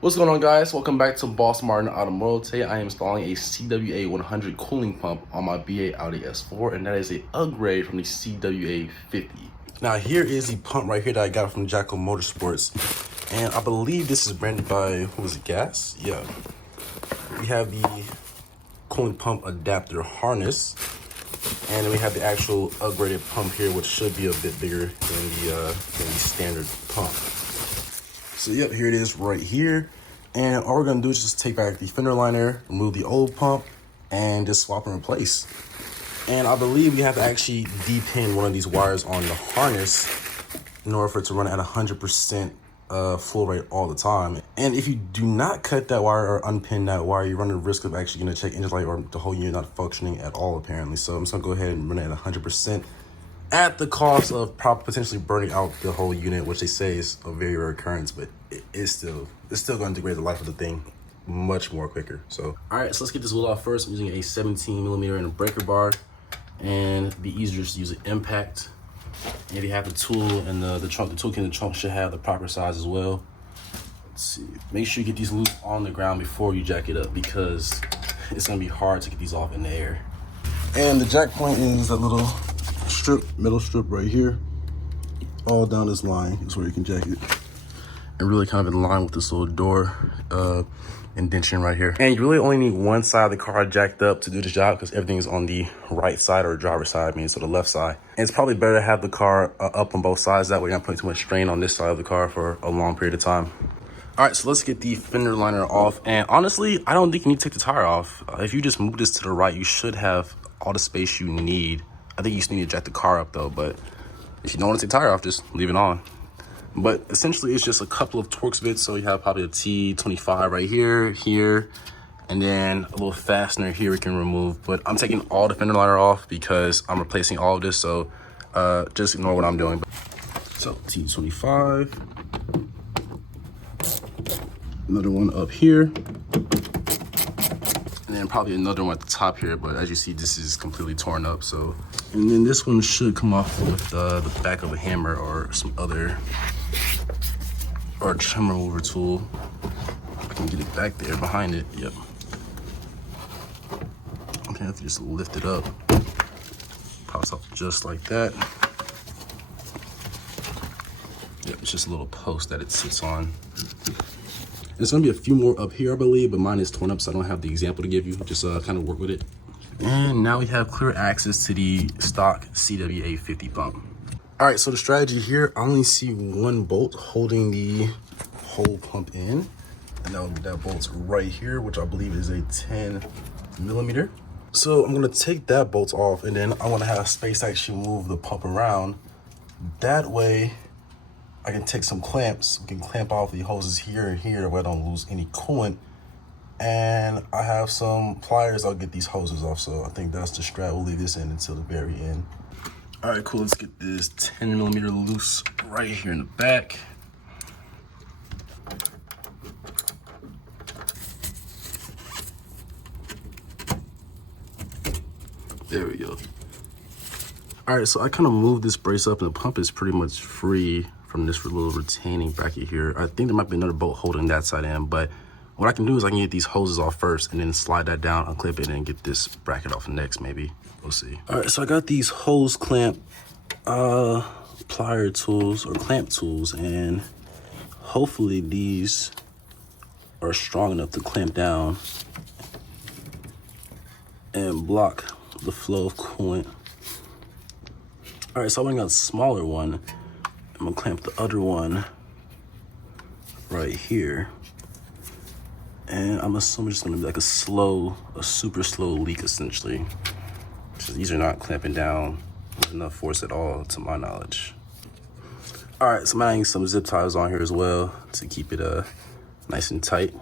What's going on, guys? Welcome back to Boss Martin Automotive. Today I am installing a CWA100 cooling pump on my B8 Audi S4, and that is an upgrade from the CWA50. Now here is the pump right here that I got from Jacko Motorsports, and I believe this is branded by, who was it, Gas? Yeah. We have the cooling pump adapter harness, and then we have the actual upgraded pump here, which should be a bit bigger than the standard pump. So yep, here it is right here. And all we're gonna do is just take back the fender liner, remove the old pump, and just swap and replace. And I believe we have to actually depin one of these wires on the harness in order for it to run at 100% full rate all the time. And if you do not cut that wire or unpin that wire, you run the risk of actually gonna check engine light or the whole unit not functioning at all, apparently. So I'm just gonna go ahead and run it at 100%. At the cost of potentially burning out the whole unit, which they say is a very rare occurrence, but it's still going to degrade the life of the thing much more quicker. So, all right, so let's get this wheel off first. I'm using a 17mm and a breaker bar, and it'd be easier just to use an impact. And if you have the tool and the trunk, the toolkit in the trunk should have the proper size as well. Let's see. Make sure you get these loose on the ground before you jack it up, because it's going to be hard to get these off in the air. And the jack point is that little metal strip right here, all down this line is where you can jack it, and really kind of in line with this little door indentation right here. And you really only need one side of the car jacked up to do the job, because everything is on the right side, or driver's side, means so the left side. And it's probably better to have the car up on both sides, that way you're not putting too much strain on this side of the car for a long period of time. All right, so let's get the fender liner off. And honestly, I don't think you need to take the tire off. If you just move this to the right, you should have all the space you need. I think you just need to jack the car up though, but if you don't want to take the tire off, just leave it on. But essentially it's just a couple of Torx bits. So you have probably a T25 right here, and then a little fastener here we can remove. But I'm taking all the fender liner off because I'm replacing all of this, so just ignore what I'm doing. So T25, another one up here, and then probably another one at the top here, but as you see, this is completely torn up. So, and then this one should come off with the back of a hammer or some other, or a trim remover tool. I can get it back there behind it. Yep. Okay, I have to just lift it up. Pops off just like that. Yep, it's just a little post that it sits on. There's gonna be a few more up here, I believe, but mine is torn up, so I don't have the example to give you. Just kind of work with it. And now we have clear access to the stock CWA50 pump. All right, so the strategy here, I only see one bolt holding the whole pump in, and that bolt's right here, which I believe is a 10mm. So I'm gonna take that bolt off, and then I wanna have space to actually move the pump around. That way, I can take some clamps, we can clamp off the hoses here and here where I don't lose any coolant. And I have some pliers, I'll get these hoses off. So I think that's the strat. We'll leave this in until the very end. All right, cool, let's get this 10mm loose right here in the back. There we go. All right, so I kind of moved this brace up, and the pump is pretty much free from this little retaining bracket here. I think there might be another bolt holding that side in, but what I can do is I can get these hoses off first and then slide that down, unclip it, and get this bracket off next, maybe. We'll see. All right, so I got these hose clamp plier tools or clamp tools, and hopefully these are strong enough to clamp down and block the flow of coolant. All right, so I went and got a smaller one. I'm gonna clamp the other one right here. And I'm assuming it's gonna be like a super slow leak, essentially. Because these are not clamping down with enough force at all, to my knowledge. All right, so I'm adding some zip ties on here as well to keep it nice and tight.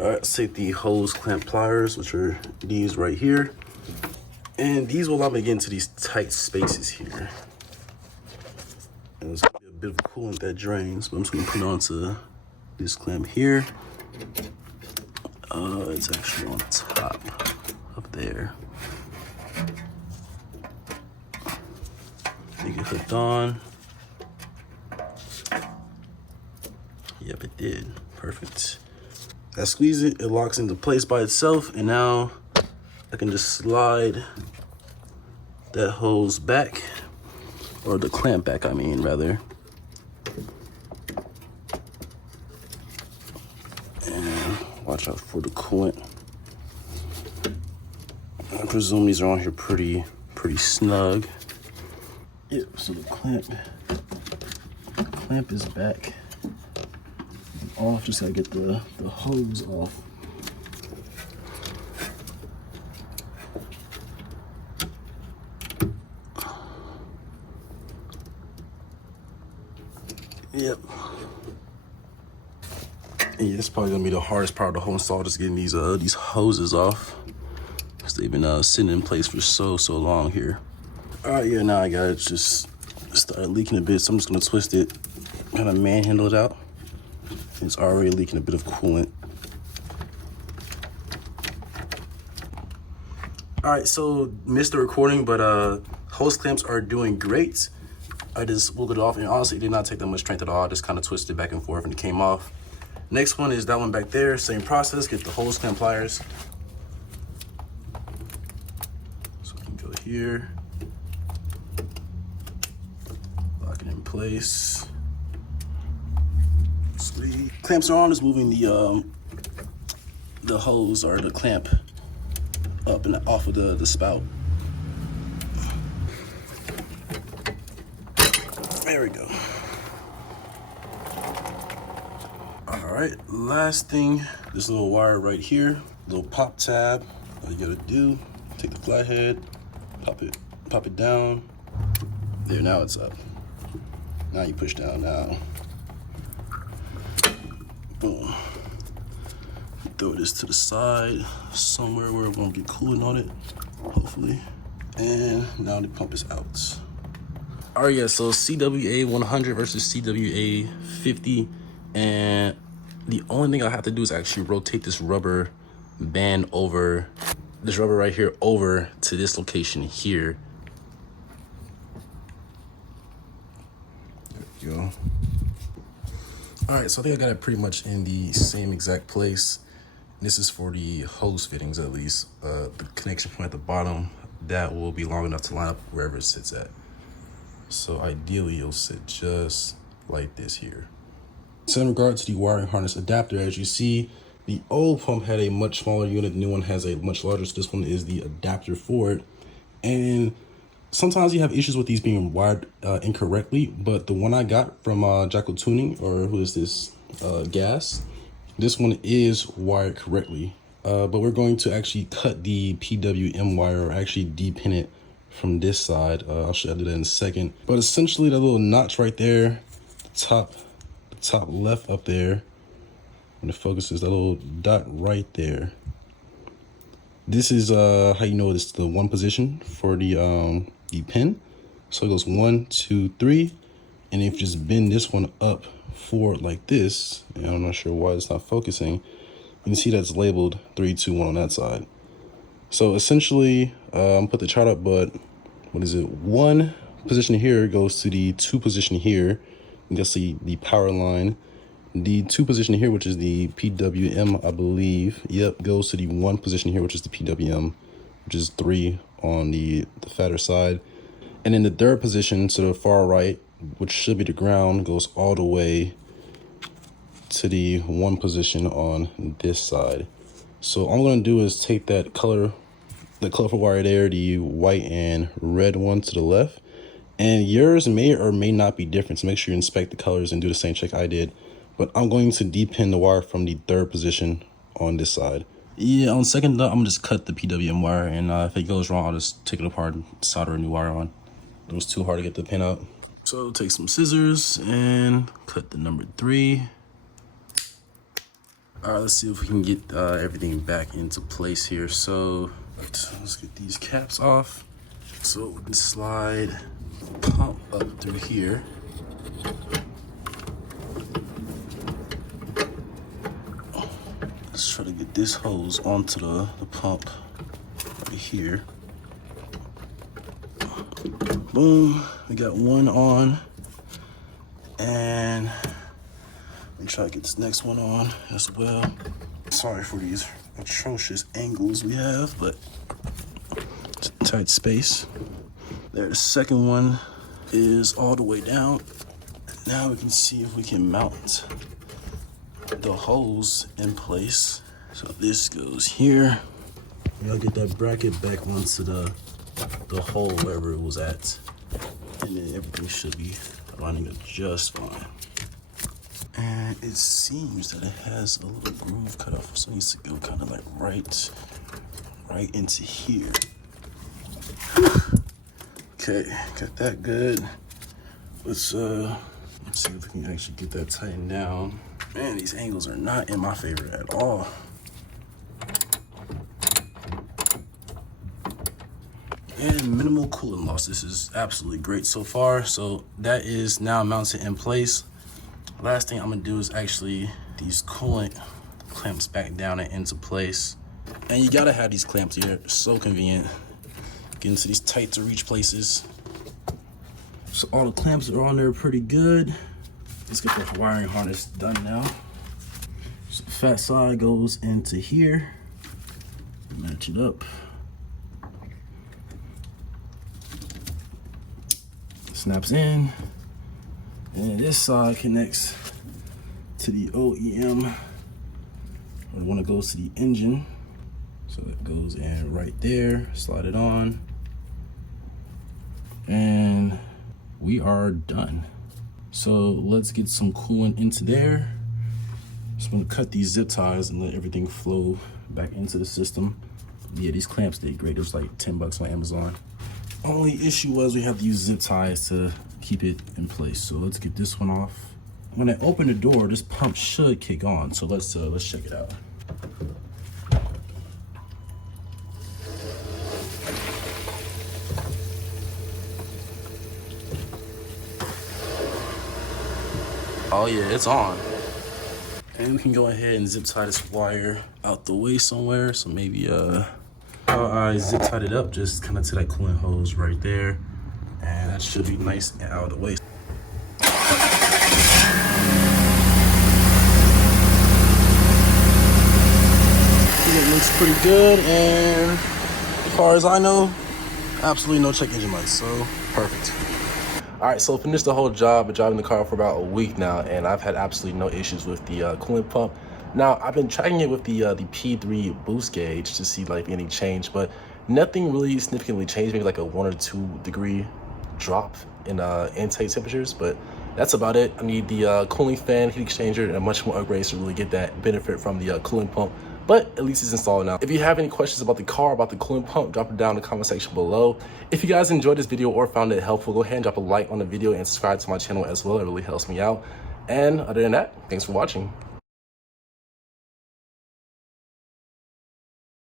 All right, let's take the hose clamp pliers, which are these right here. And these will allow me to get into these tight spaces here. And there's gonna be a bit of coolant that drains, but I'm just gonna put it onto this clamp here. It's actually on top up there. You get hooked on. Yep, it did. Perfect. I squeeze it, it locks into place by itself, and now I can just slide that hose back, or the clamp back, I mean, rather. And watch out for the coolant. I presume these are on here pretty snug. Yep, so the clamp is back and off. Just gotta get the hose off. Yep. And yeah, it's probably gonna be the hardest part of the whole install, just getting these hoses off, because they've been sitting in place for so long here. All right, yeah, now I got it just started leaking a bit, so I'm just gonna twist it, kind of manhandle it out. It's already leaking a bit of coolant. All right, so missed the recording, but hose clamps are doing great. I just pulled it off, and honestly, it did not take that much strength at all. I just kind of twisted back and forth, and it came off. Next one is that one back there, same process. Get the hose clamp pliers. So we can go here. Lock it in place. Squeeze. Clamps are on. Just moving the hose or the clamp up and off of the spout. There we go. All right, last thing, this little wire right here, little pop tab. All you gotta do, take the flathead, pop it down. There, now it's up. Now you push down now. Boom. Throw this to the side, somewhere where it won't get coolant on it, hopefully. And now the pump is out. All right, yeah, so CWA100 versus CWA50. And the only thing I have to do is actually rotate this rubber band over, this rubber right here over to this location here. There we go. All right, so I think I got it pretty much in the same exact place. This is for the hose fittings, at least. The connection point at the bottom, that will be long enough to line up wherever it sits at. So ideally, it'll sit just like this here. So in regards to the wiring harness adapter, as you see, the old pump had a much smaller unit. The new one has a much larger. So this one is the adapter for it. And sometimes you have issues with these being wired incorrectly, but the one I got from Jackal Tuning, or who is this, Gas, this one is wired correctly. But we're going to actually cut the PWM wire, or actually depin it from this side. I'll show you that in a second. But essentially, that little notch right there, top left up there, when the focus is that little dot right there. This is how you know it's the one position for the pin. So it goes 1, 2, 3, and if you just bend this one up forward like this, and I'm not sure why it's not focusing, you can see that's labeled 3, 2, 1 on that side. So essentially, I'm put the chart up, but what is it? 1 position here goes to the 2 position here. You can see the power line. The 2 position here, which is the PWM, I believe, yep, goes to the 1 position here, which is the PWM, which is 3 on the fatter side. And then the 3rd position to the far right, which should be the ground, goes all the way to the 1 position on this side. So all I'm gonna do is take that colorful wire there, the white and red one to the left, and yours may or may not be different. So make sure you inspect the colors and do the same check I did. But I'm going to depin the wire from the 3rd position on this side. Yeah, on second thought, I'm gonna just cut the PWM wire, and if it goes wrong, I'll just take it apart and solder a new wire on. It was too hard to get the pin out. So take some scissors and cut the number 3. All right, let's see if we can get everything back into place here. So let's get these caps off. So we can slide the pump up through here. Let's try to get this hose onto the pump right here. Boom, we got one on. And let me try to get this next one on as well. Sorry for these atrocious angles we have, but it's a tight space. There, the second one is all the way down. Now we can see if we can mount the hose in place. So this goes here. Y'all get that bracket back onto the hole wherever it was at. And then everything should be running just fine. And it seems that it has a little groove cut off, so it needs to go kind of like right into here. Okay, got that good. Let's see if we can actually get that tightened down. Man, these angles are not in my favor at all. And minimal coolant loss. This is absolutely great so far. So that is now mounted in place. Last thing I'm gonna do is actually these coolant clamps back down and into place. And you gotta have these clamps here, so convenient. Get into these tight to reach places. So all the clamps are on there pretty good. Let's get the wiring harness done now. So the fat side goes into here. Match it up. Snaps in. And this side connects to the OEM, or the one that goes to the engine. So that goes in right there, slide it on. And we are done. So let's get some coolant into there. Just gonna cut these zip ties and let everything flow back into the system. Yeah, these clamps did great. It was like 10 bucks on Amazon. Only issue was we have to use zip ties to keep it in place. So let's get this one off. When I open the door, this pump should kick on. So let's check it out. Oh yeah, it's on. And we can go ahead and zip tie this wire out the way somewhere. So maybe how I zip tied it up, just kind of to that coolant hose right there. And that should be nice and out of the way. It looks pretty good, and as far as I know, absolutely no check engine lights, so perfect. All right, so finished the whole job. Been driving the car for about a week now, and I've had absolutely no issues with the coolant pump. Now, I've been tracking it with the P3 boost gauge to see like any change, but nothing really significantly changed. Maybe like a 1 or 2 degree drop in intake temperatures, but that's about it. I need the cooling fan, heat exchanger, and a much more upgrades to really get that benefit from the coolant pump. But at least it's installed now. If you have any questions about the car, about the coolant pump, drop it down in the comment section below. If you guys enjoyed this video or found it helpful, go ahead and drop a like on the video and subscribe to my channel as well. It really helps me out. And other than that, thanks for watching.